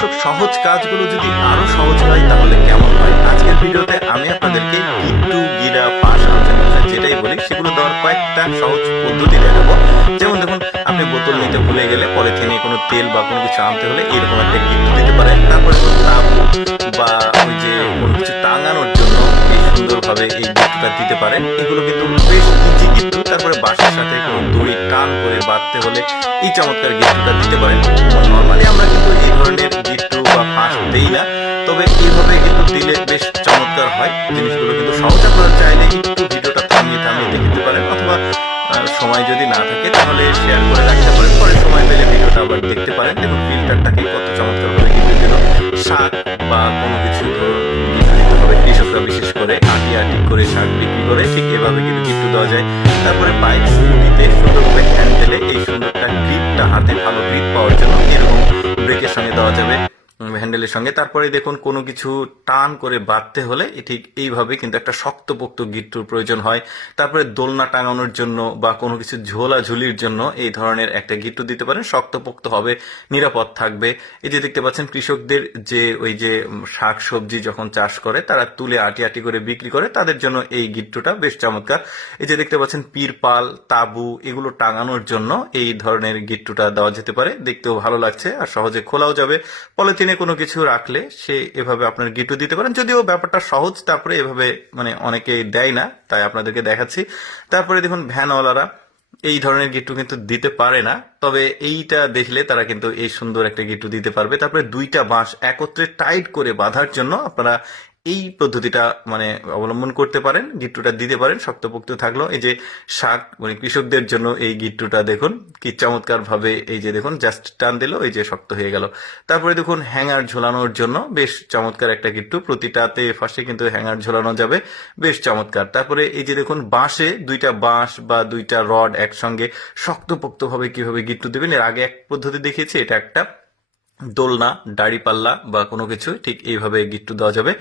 দর্শক, সহজ কাজগুলো যদি আরো সহজ হয় তাহলে কেমন হয়? আজকের ভিডিওতে আমি আপনাদেরকে গিট্টু, গিরা, ফাঁস, যেটাই বলি সেগুলো দেওয়ার কয়েকটা সহজ পদ্ধতি দেখাবো। যেমন দেখুন, আপনি বোতল নিতে ভুলে গেলে পলিথিনে কোনো তেল বা কোনো কিছু আনতে হলে এরকম একটা গিট্টু দিতে পারেন। তারপরে তাবু বা ওই যে কোনো কিছু টাঙানোর জন্য এই সুন্দরভাবে এই গিট্টুটা দিতে পারেন। এগুলো কিন্তু বেশ ইজি গিট্টু। তারপরে বাঁশের সাথে কোনো দড়ি টান করে বাঁধতে হলে এই চমৎকার গিট্টুটা দিতে পারেন। নর্মালি আমরা কিন্তু এই ধরনের গিট্টু বা ফাঁস দেই না, তবে এইভাবে কিন্তু দিলে বেশ চমৎকার হয়। জিনিসগুলো কিন্তু সহজ। আপনারা চাইলে একটু ভিডিওটা থামিয়ে থামিয়ে দেখতে পারেন, অথবা সময় যদি না থাকে তাহলে শেয়ার করে রাখতে পারেন, পরে সময় পেলে ভিডিওটা আবার দেখতে পারেন। দেখুন ফিল্টারটাকে কত চমৎকার ভাবে গিট্টু দিল। শাক বা কোনো কিছু গিট্টু দিতে হবে, কৃষকরা বিশেষ করে আটি আটি করে শাক বিক্রি করে, ঠিক এভাবে কিন্তু গিট্টু দেওয়া যায়। তারপরে বাইক স্কুটিতে সুন্দরভাবে হ্যান্ডেলে এই সুন্দরটা গ্রিপটা, হাতে ভালো গ্রিপ পাওয়ার জন্য এরকম ব্রেকের সঙ্গে দেওয়া যাবে, হ্যান্ডেলের সঙ্গে। তারপরে দেখুন কোনো কিছু টান করে বাঁধতে হলে ঠিক এইভাবে কিন্তু একটা শক্তপোক্ত গিট্টুর প্রয়োজন হয়। তারপরে দোলনা টাঙানোর জন্য বা কোনো কিছু ঝোলা ঝুলির জন্য এই ধরনের একটা গিট্টু দিতে পারেন, শক্তপোক্ত হবে, নিরাপদ থাকবে। এই যে দেখতে পাচ্ছেন কৃষকদের যে ওই যে শাক সবজি যখন চাষ করে তারা তুলে আটি আটি করে বিক্রি করে, তাদের জন্য এই গিট্টুটা বেশ চমৎকার। এই যে দেখতে পাচ্ছেন পিরপাল, তাবু এগুলো টাঙানোর জন্য এই ধরনের গিট্টুটা দেওয়া যেতে পারে। দেখতেও ভালো লাগছে আর সহজে খোলাও যাবে। পলিথিনে কোনো কিছু রাখলে সে এভাবে আপনার গিট্টু দিতে পারেন, যদিও ব্যাপারটা সহজ। তারপরে এভাবে অনেকে দেয় না, তাই আপনাদেরকে দেখাচ্ছি। তারপরে দেখুন ভ্যানওয়ালারা এই ধরনের গিট্টু কিন্তু দিতে পারে না, তবে এইটা দেখলে তারা কিন্তু এই সুন্দর একটা গিট্টু দিতে পারবে। তারপরে দুইটা বাঁশ একত্রে টাইট করে বাঁধার জন্য আপনারা এই পদ্ধতিটা অবলম্বন করতে পারেন, গিট্টুটা দিতে পারেন, শক্তপোক্ত থাকলো। এই যে শাক কৃষকদের জন্য এই গিট্টুটা দেখুন কি চমৎকার ভাবে, এই যে দেখুন জাস্ট টান দিল, এই যে শক্ত হয়ে গেল। তারপরে দেখুন হ্যাঙ্গার ঝোলানোর জন্য বেশ চমৎকার একটা গিট্টু, প্রতিটাতে ফাঁসে কিন্তু হ্যাঙ্গার ঝোলানো যাবে, বেশ চমৎকার। তারপরে এই যে দেখুন বাঁশে দুইটা বাঁশ বা দুইটা রড একসঙ্গে শক্তপোক্ত ভাবে কিভাবে গিট্টু দেবেন, এর আগে এক পদ্ধতি দেখিয়েছি, এটা একটা দোলনা, দাড়িপাল্লা বা কোনো কিছু ঠিক এইভাবে গিট্টু দেওয়া যাবে,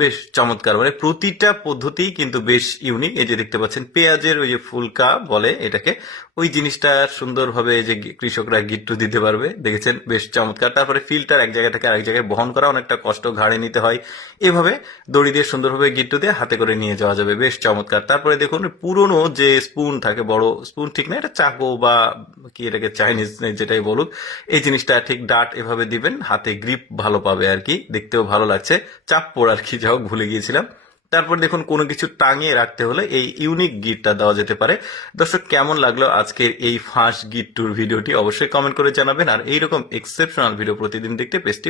বেশ চমৎকার। প্রতিটা পদ্ধতি কিন্তু বেশ ইউনিক। এই যে দেখতে পাচ্ছেন পেঁয়াজের ওই যে ফুলকা বলে এটাকে, ওই জিনিসটা সুন্দরভাবে যে কৃষকরা গিট্টু দিতে পারবে, দেখেছেন, বেশ চমৎকার। তারপরে ফিল্টার এক জায়গা থেকে আরেক জায়গায় বহন করা অনেকটা কষ্ট, ঘাড়ে নিতে হয়। এভাবে দড়ি দিয়ে সুন্দরভাবে গিট্টু দিয়ে হাতে করে নিয়ে যাওয়া যাবে, বেশ চমৎকার। তারপরে দেখুন পুরনো যে স্পুন থাকে, বড় স্পুন ঠিক না, এটা চাকু বা কি এটাকে চাইনিজ যেটাই বলুক, এই জিনিসটা ঠিক ডাট এভাবে দিবেন, হাতে গ্রিপ ভালো পাবে আর কি, দেখতেও ভালো লাগছে। চাপ পড় আর কি, যাও ভুলে গিয়েছিলাম। তারপর দেখুন কোনো কিছু টাঙিয়ে রাখতে হলে এই ইউনিক গিটটা দেওয়া যেতে পারে। দর্শক, কেমন লাগলো আজকের এই ফাঁস গিট্টুর ভিডিওটি অবশ্যই কমেন্ট করে জানাবেন। আর এইরকম এক্সেপশনাল ভিডিও প্রতিদিন দেখতে পেজটি